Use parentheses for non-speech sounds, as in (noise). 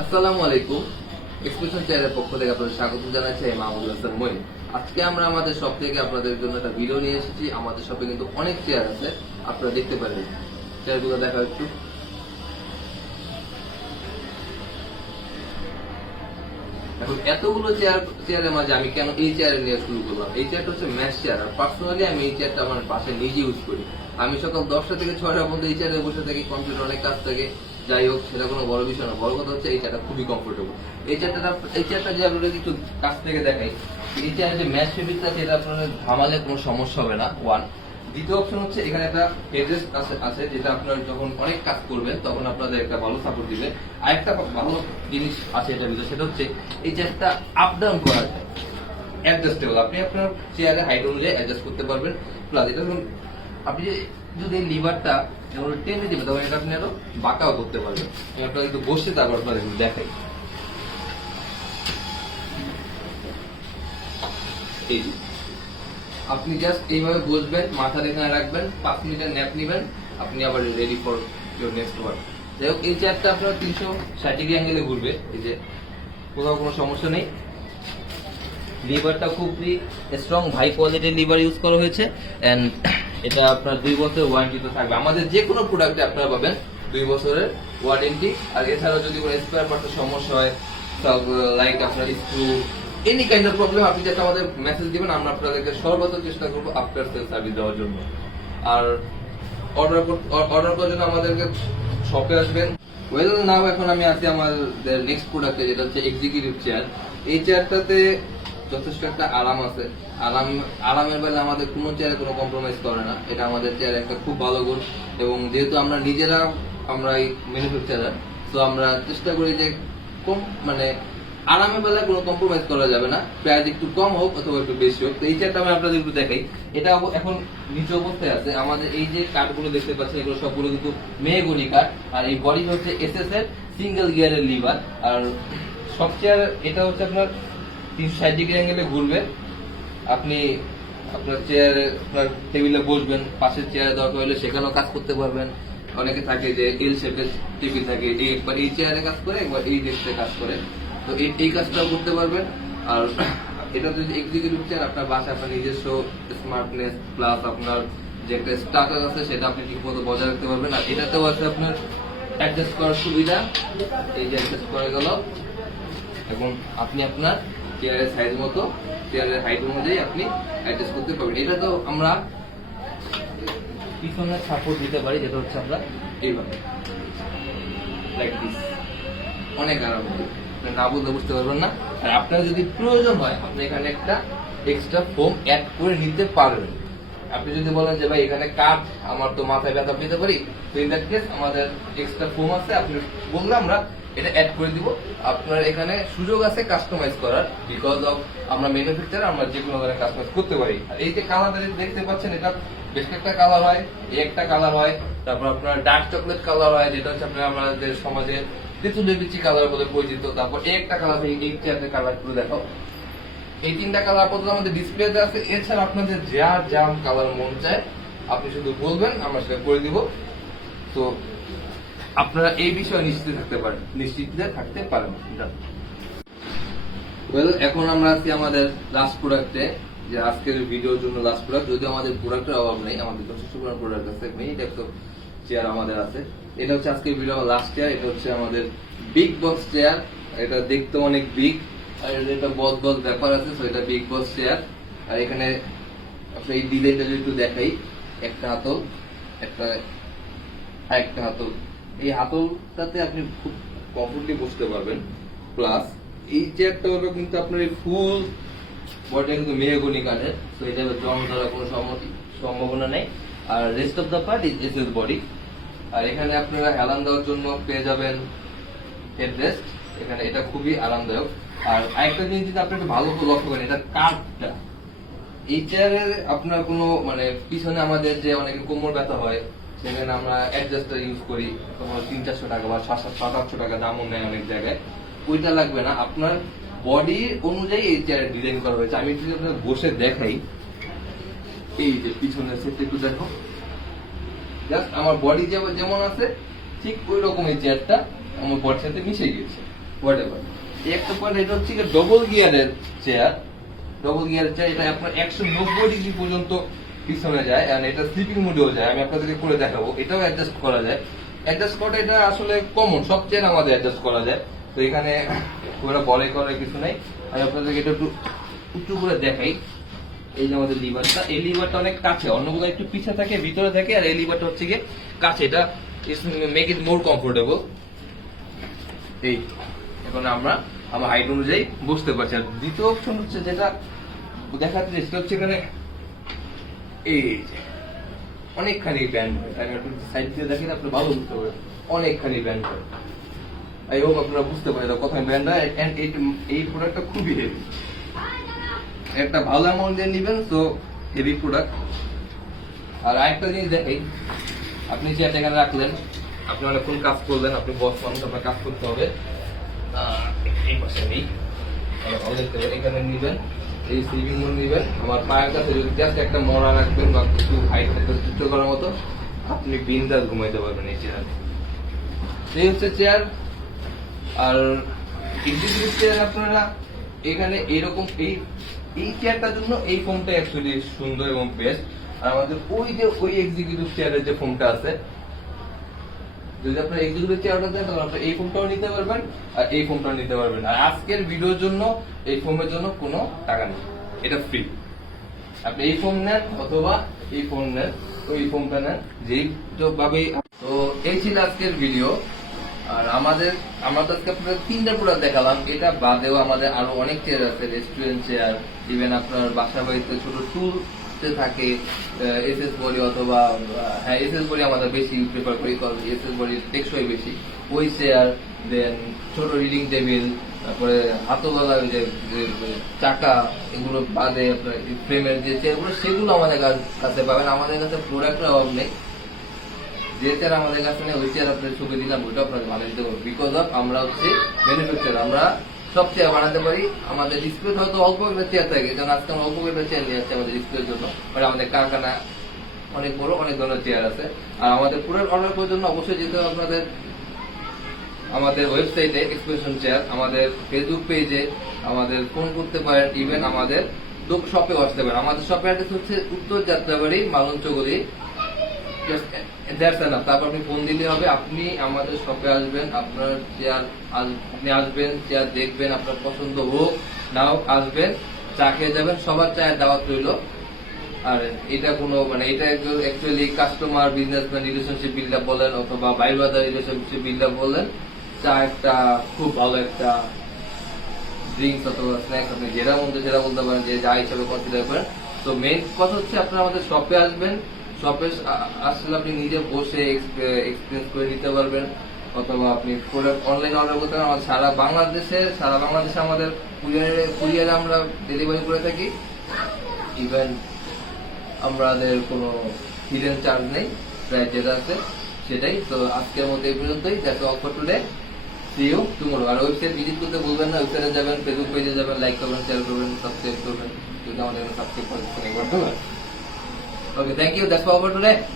আসসালামু আলাইকুম। এক্সপ্রেশন চেয়ারের পক্ষ থেকে আপনাদের স্বাগত জানাচ্ছি আমি মাহমুদ হাসান মইন আজকে আমরা আমাদের শপ থেকে আপনাদের জন্য একটা ভিডিও নিয়ে এসেছি। আমাদের শপে কিন্তু অনেক চেয়ার আছে। আপনারা দেখতে পারেন। চেয়ারগুলো দেখা একটু। এখন এতগুলো চেয়ার চেয়ারের মাঝে আমি কেন এই চেয়ার নিয়ে শুরু করলাম? এই চেয়ারটা হচ্ছে ম্যাশ চেয়ার আর পার্সোনালি আমি এই চেয়ারটা আমার বাসায় নিজে ইউজ করি। আমি সকাল দশটা থেকে ছয়টার মধ্যে এই চেয়ারে বসে থাকি কম্পিউটার অনেক কাজ থাকে। যাই হোক, সেটা কোনো বড় বিষয় না। বড় কথা হচ্ছে, এই চেয়ারটা খুবই কমফোর্টেবল এই চেয়ারটা এই চেয়ারটা যে আপনাদের একটু কাছ থেকে দেখাই, এই চেয়ারের যে ম্যাচ ফেব্রিকটা আছে এটা আপনাদের ঘামালে কোনো সমস্যা হবে না ওয়ান দ্বিতীয় অপশন হচ্ছে, এখানে একটা হেডরেস্ট আছে যেটা আপনার যখন অনেক কাজ করবেন, তখন আপনাদের একটা ভালো সাপোর্ট দিবে। আরেকটা ভালো জিনিস আছে এটার ভিতরে, সেটা হচ্ছে, এই চেয়ারটা আপ ডাউন করা যায়। অ্যাডজাস্টেবল আপনি আপনার চেয়ারের হাইট অনুযায়ী অ্যাডজাস্ট করতে পারবেন। প্লাস এটা ধরুন, আপনি যে- যদি লিভারটা যখন টেনে দিবেন তখন এটা আপনি আরও বাঁকাও করতে পারবেন। আপনাকে একটু বসে তারপর আপনাদের দেখাই। এই আপনি জাস্ট এইভাবে বসবেন, মাথা এখানে রাখবেন, পাঁচ মিনিটের ন্যাপ নেবেন, আপনি আবার ready for your next work যাই হোক, এই চেয়ারটা আপনার তিনশো ষাট ডিগ্রি অ্যাঙ্গেলে ঘুরবে। এই যে, কোথাও কোনো সমস্যা নেই। লিভারটা খুবই স্ট্রং হাই কোয়ালিটির লিভার ইউজ করা হয়েছে। এন্ড এটা আপনার দুই বছর ওয়ারেন্টি তো থাকবে। আমাদের যে কোনো প্রোডাক্টে আপনারা পাবেন দুই বছরের ওয়ারেন্টি আর এছাড়াও যদি কোনো স্পেয়ার পার্টের সমস্যা হয় লাইক আপনার screw any kind of problem আপনি যাতে আমাদের মেসেজ দিবেন, আমরা আপনাদেরকে সর্বোচ্চ চেষ্টা করব আফটার সেল সার্ভিস দেওয়ার জন্য। আর অর্ডার অর্ডার করার জন্য আমাদেরকে শপে আসবেন। ওয়েল নাও এখন আমি আছি আমাদের নেক্সট প্রোডাক্টে যেটা হচ্ছে এক্সিকিউটিভ চেয়ার এই চেয়ারটাতে যথেষ্ট একটা আরাম আছে। আরাম, আরামের বেলা আমাদের কোনো চেয়ারে কোনো কম্প্রোমাইজ করে না। এটা আমাদের চেয়ার একটা খুব ভালো গুণ। এবং যেহেতু আমরা নিজেরা, আমরা এই ম্যানুফ্যাকচারার তো আমরা চেষ্টা করি যে কম মানে আরামের বেলায় কোনো কম্প্রোমাইজ করা যাবে না। প্রাইস একটু কম হোক অথবা একটু বেশি হোক। তো এই চেয়ারটা আমি আপনাদের একটু দেখাই। এটা এখন নিচে অবস্থায় আছে। আমাদের এই যে কাঠগুলো দেখতে পাচ্ছেন, এগুলো সবগুলো কিন্তু মেহগুনি কাঠ আর এই বডি হচ্ছে এস এস এর সিঙ্গেল গিয়ারের লিভার আর সব চেয়ার এটা হচ্ছে আপনার তিনশো ষাট ডিগ্রি অ্যাঙ্গেলে ঘুরবে। আপনি আপনার চেয়ারে আপনার টেবিলে বসবেন, পাশের চেয়ারে দরকার হলে সেখানেও কাজ করতে পারবেন। অনেকে থাকে যে এল শেপের টেবিল থাকে একবার এই চেয়ারে কাজ করে, একবার এই ডেস্কে কাজ করে। তো এই এই কাজটাও করতে পারবেন। আর (clears throat) এটা যদি এক্সিকিউটিভ চেয়ার আপনার বাসায় আপনার নিজস্ব স্মার্টনেস প্লাস আপনার যে একটা স্টাটাস আছে, সেটা আপনি ঠিক মতো বজায় রাখতে পারবেন। আর এটাতেও আছে আপনার অ্যাডজাস্ট করার সুবিধা। এই যে অ্যাডজাস্ট করে গেল। এবং আপনি আপনার চেয়ারের সাইজ মতো চেয়ারের হাইট অনুযায়ী আপনি অ্যাডজাস্ট করতে পারবেন। এটা তো আমরা পিছনে সাপোর্ট দিতে পারি, যেটা হচ্ছে আমরা এইভাবে। লাইক দিস অনেক আরাম না বলতে বুঝতে পারবেন না। আর আপনার যদি প্রয়োজন হয়, আপনি এখানে একটা এক্সট্রা ফোম অ্যাড করে নিতে পারবেন। আপনি যদি বলেন যে, ভাই, এখানে কাঠ, আমার তো মাথায় ব্যথা পেতে পারি, তো ইন দ্যাট কেস আমাদের এক্সট্রা ফোম আছে। আপনি বললে আমরা এটা অ্যাড করে দিব। আপনার এখানে সুযোগ আছে কাস্টমাইজ করার বিকজ অফ আমরা ম্যানুফ্যাকচার আমরা যে কোনো ধরনের কাস্টমাইজ করতে পারি। আর এই যে কালার দেখতে পাচ্ছেন, এটা বেশ একটা কালার হয়, এই একটা কালার হয়, তারপর আপনার ডার্ক চকলেট কালার হয়, যেটা হচ্ছে আপনার আমাদের সমাজে তেঁতুলের বিচি কালার বলে পরিচিত। তারপর এই একটা কালার এই চারটে কালারগুলো দেখো এই তিনটা কালার আপাতত আমাদের ডিসপ্লেতে আছে। এছাড়া আপনাদের যা যা কালার মন চায়, আপনি শুধু বলবেন, আমরা সেটা করে দিব। তো আপনারা এই বিষয়ে নিশ্চিত থাকতে পারেন নিশ্চিত থাকতে পারেন। ওয়েল এখন আমরা আছি আমাদের লাস্ট প্রোডাক্টে যে আজকের ভিডিওর জন্য লাস্ট প্রোডাক্ট যদিও আমাদের প্রোডাক্টের অভাব নেই, আমাদের যথেষ্ট পরিমাণ প্রোডাক্ট আছে মেনি টাইপস অফ চেয়ার আমাদের আছে। এটা হচ্ছে আজকের ভিডিও লাস্ট চেয়ার এটা হচ্ছে আমাদের বিগ বক্স চেয়ার এটা দেখতে অনেক বিগ আর এটা বস বস ব্যাপার আছে তো এটা বিগ বস চেয়ার আর এখানে আপনি এই ডিজাইনটা যদি একটু দেখাই, একটা হাতল, একটা একটা হাতল। এই হাতলটাতে আপনি খুব কমফোর্টলি বসতে পারবেন। প্লাস এই চেয়ারটা হলো কিন্তু আপনার এই ফুল বডিটা কিন্তু মেহগনি কাঠের। তো এটা জং ধরার কোনো সম্ভাবনা নেই। আর rest of the part is S body আর এখানে আপনারা হেলান দেওয়ার জন্য পেয়ে যাবেন হেডরেস্ট এখানে এটা খুবই আরামদায়ক। আর আরেকটা জিনিস যদি আপনি একটু ভালো করে লক্ষ্য করেন, এটা কাঠটা। এই চেয়ারে আপনার কোনো মানে পিছনে আমাদের যে অনেকে কোমর ব্যথা হয় সেখানে আমরা অ্যাডজাস্টার ইউজ করি, তোমার তিন চারশো টাকা বা সাত সাত আটশো টাকা দামও নেয় অনেক জায়গায়। ওইটা লাগবে না। আপনার বডি অনুযায়ী এই চেয়ার ডিজাইন করা হয়েছে আমি যদি আপনার বসে দেখাই, এই যে পিছনের সেট একটু দেখো। জাস্ট আমার বডি যেমন আছে, ঠিক ওই রকম এই চেয়ারটা আমার বডির সাথে মিশে গিয়েছে। হোয়াট এভার একটা পয়েন্ট এটা হচ্ছে ডবল গিয়ারের চেয়ার ডবল গিয়ারের চেয়ার এটা আপনার একশো নব্বই ডিগ্রি পর্যন্ত পিছনে যায় আর এটা স্লিপিং মোডেও যায়। আমি আপনাদেরকে করে দেখাবো। এটাও অ্যাডজাস্ট করা যায়। অ্যাডজাস্ট করা এটা আসলে কমন সব চেয়ার আমাদের অ্যাডজাস্ট করা যায়। তো এখানে খুব বলে করার কিছু নাই। আমি আপনাদেরকে এটা একটু একটু করে দেখাই। এই যে আমাদের লিভারটা এই লিভারটা অনেক কাছে। অন্যগুলো একটু পিছে থাকে, ভিতরে থাকে, আর এই লিভারটা হচ্ছে গিয়ে কাছে। এটা মেক ইট মোর কমফোর্টেবল এই, এখন আমরা, আমার হাইট অনুযায়ী বুঝতে পারছি। আর দ্বিতীয় অপশন হচ্ছে যেটা দেখাচ্ছে সেটা হচ্ছে এখানে এই অনেকখানি ব্যান্ড হয় আমি একটু সাইড দিয়ে দেখেন আপনি ভালো বুঝতে পারবেন অনেকখানি ব্যান্ড হয় আই হোপ আপনারা বুঝতে পারেন কোথায় ব্যান্ড হয়। এন্ড এই প্রোডাক্টটা খুবই হেভি একটা ভালো অ্যামাউন্ট দিয়ে নেবেন তো হেভি প্রোডাক্ট আর আরেকটা জিনিস দেখাই আপনি চেয়ারটা এখানে রাখলেন, আপনি অনেকক্ষণ কাজ করলেন, আপনি বস মানুষ, আপনার কাজ করতে হবে। এই পাশে নেই। এখানে নিবেন। এই স্লিপিং মোড আমার পায়ের কাছে যদি জাস্ট একটা মরা রাখবেন বা কিছু হাইট যুক্ত করার মতো, আপনি বিন্দাস ঘুমাইতে পারবেন এই চেয়ারে এই হচ্ছে চেয়ার আর এক্সিকিউটিভ চেয়ার আপনারা এখানে এরকম এই এই চেয়ারটার জন্য এই ফোমটা অ্যাকচুয়ালি সুন্দর এবং বেস্ট আর আমাদের ওই যে, ওই এক্সিকিউটিভ চেয়ারের যে ফোনটা আছে যদি আপনার এক্সিকিউটিভ চেয়ারটা দেন, তাহলে আপনি এই ফোমটাও নিতে পারবেন আর এই ফোমটাও নিতে পারবেন। আর আজকের ভিডিওর জন্য, এই ফোমের জন্য কোনো টাকা নেই। এটা ফ্রি আপনি এই ফোন নেন অথবা এই ফোন নেন। তো এই ফোনটা নেন, যেই তো ভাবেই তো এই ছিল আজকের ভিডিও আর আমাদের, আমরা তো আজকে আপনার তিনটা প্রোডাক্ট দেখালাম। এটা বাদেও আমাদের আরও অনেক চেয়ার আছে রেস্টুরেন্ট চেয়ার ইভেন আপনার বাসা বাড়িতে ছোট টুল থাকে এস এস বডি অথবা হ্যাঁ এস এস বডি আমাদের বেশি প্রেফার করি কারণ এস এস বডি টেকসই বেশি। ওই চেয়ার দেন ছোট রিডিং টেবিল তারপরে ওই যে চাকা, এগুলো বাদে আপনার ফ্রেমের যে চেয়ারগুলো সেগুলো আমাদের কাছ- পাবেন। আমাদের কাছে প্রোডাক্টের অভাব নেই। যে চেয়ার আমাদের কাছে নেই, ওই চেয়ার আপনার ছবি দিলাম, ওইটা আপনাকে ভালো দিতে পারব বিকজ অফ আমরা হচ্ছে ম্যানুফ্যাকচার আমরা সব চেয়ার বানাতে পারি। আমাদের ডিসপ্লে হয়তো অল্প একটা চেয়ার থাকে। কারণ আজকে আমরা অল্প একটা চেয়ার নিয়ে যাচ্ছি আমাদের ডিসপ্লের জন্য। বাট আমাদের কারখানা অনেক বড়, অনেক ধরনের চেয়ার আছে। আর আমাদের পুরো অর্ডার করার জন্য অবশ্যই যেতে হবে আপনাদের আমাদের ওয়েবসাইটে এক্সপ্রেশন চেয়ার আমাদের ফেসবুক পেজে আমাদের ফোন করতে পারেন ইভেন আমাদের শপে আসতে পারেন। আমাদের শপের অ্যাড্রেস হচ্ছে উত্তর যাত্রাবাড়ি মালন চৌগলি দ্যাটস এনাফ তারপর আপনি ফোন দিলে হবে, আপনি আমাদের শপে আসবেন, আপনার চেয়ার আপনি আসবেন চেয়ার দেখবেন, আপনার পছন্দ হোক, নাও আসবেন, চা খেয়ে যাবেন, সবার চায়ের দাওয়াত রইল। আর এটা কোনো মানে এটা actually customer businessman relationship build বলেন, অথবা বাইর বাজার রিলেশনশিপ বিল্ড আপ বলেন, চা একটা খুব ভালো একটা ড্রিঙ্কস অথবা স্ন্যাক্স আপনি যেটা বলতে সেটা বলতে পারেন, যে যা হিসাবে কনসিডার করেন। তো মেইন কথা হচ্ছে আপনারা আমাদের শপে আসবেন শপে আসলে আপনি নিজে বসে এক্সপিরিয়েন্স করে নিতে পারবেন। অথবা আপনি অনলাইন অর্ডার করতে পারেন। সারা বাংলাদেশে সারা বাংলাদেশে আমাদের কুরিয়ারে কুরিয়ারে আমরা ডেলিভারি করে থাকি। ইভেন আমাদের কোনো হিডেন চার্জ নেই। প্রায় যেটা আছে, সেটাই। তো আজকের মতো এই পর্যন্তই। দেখো off for today see you tomorrow R website visit করতে ভুলবেন না। ওয়েবসাইটে যাবেন ফেসবুক পেজে যাবেন লাইক করবেন শেয়ার করবেন সাবস্ক্রাইব করবেন। যদি আমাদের সাবস্ক্রাইব করতে Okay, thank you. That's all for today.